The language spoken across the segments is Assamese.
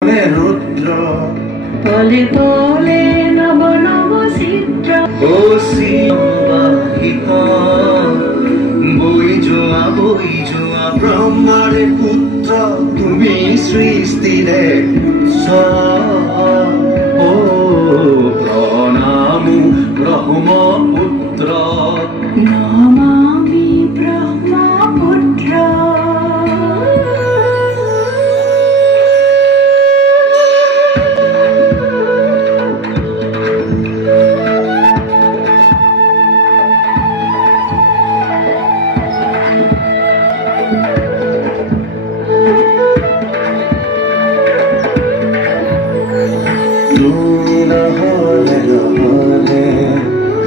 ৰুদ্ৰ পলে পলে নব নব চিত্ৰ অসীমাহিত বই যোৱা ব্ৰহ্মাৰে পুত্ৰ তুমি সৃষ্টিৰে উৎস ও প্ৰণামো ব্ৰহ্মপুত্ৰ নমামি ব্ৰহ্মপুত্ৰ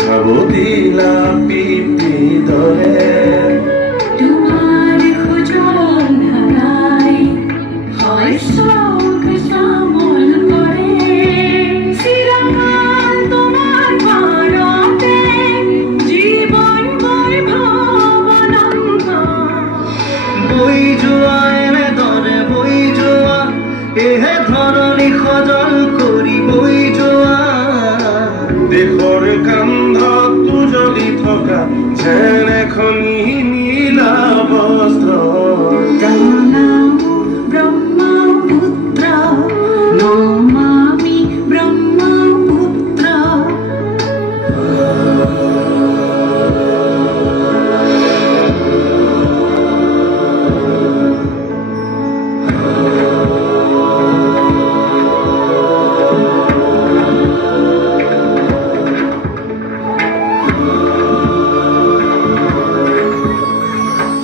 খাবদিলা পিপি দৰে তোমাৰ খোজন হাৰাই হয় চক চামল কৰে চিৰকাল তোমাৰ ভাৰতে জীৱন বৈভৱনন্দ বৈ যোৱা এনেদৰে বৈ যোৱা এহে ধৰণী সজল কৰি বৈ যোৱা দেশৰ কান্ধত জ্বলি থকা যেন এখন নীলা বস্ত্ৰ প্ৰণামো ব্ৰহ্মপুত্ৰ নমামি ব্ৰহ্মপুত্ৰ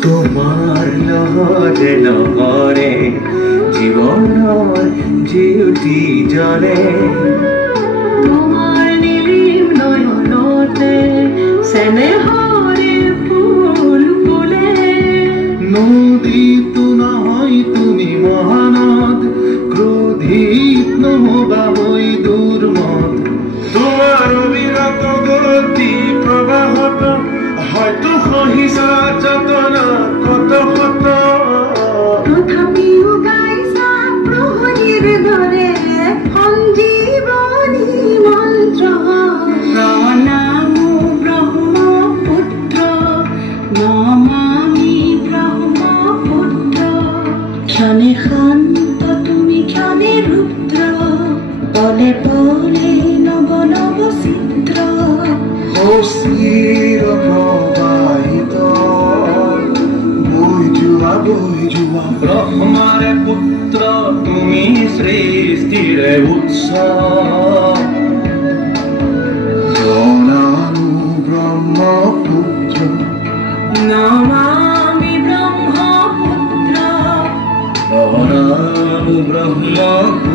তোমাৰ লগতে নকৰে জীৱনৰ জিউতি জনে তোমাৰ নীলিম নয়নতে চেনেহৰে ফুল ফুলে নদীতো নহয় তুমি মহানদ ক্ৰোধিত নহবা হৈ দুৰ্মদ তোমাৰ বিৰত গতি প্ৰবাহত হয়তো সহিছা যাতনা কত শত তথাপিও গাইছা প্ৰহৰীৰ দৰে সঞ্জীৱনী মন্ত্ৰ প্ৰণামো ব্ৰহ্মপুত্ৰ নমামি ব্ৰহ্মপুত্ৰ ক্ষণে শান্ত তুমি ক্ষণে ৰুদ্ৰ পলে পলে নব নব চিত্ৰ অস্থিৰ প্ৰবাহিত বৈ যোৱা ব্ৰহ্মাৰে পুত্ৰ তুমি সৃষ্টিৰে উৎস প্ৰণামো ব্ৰহ্মপুত্ৰ নমামি ব্ৰহ্মপুত্ৰ প্ৰণামো ব্ৰহ্মপুত্ৰ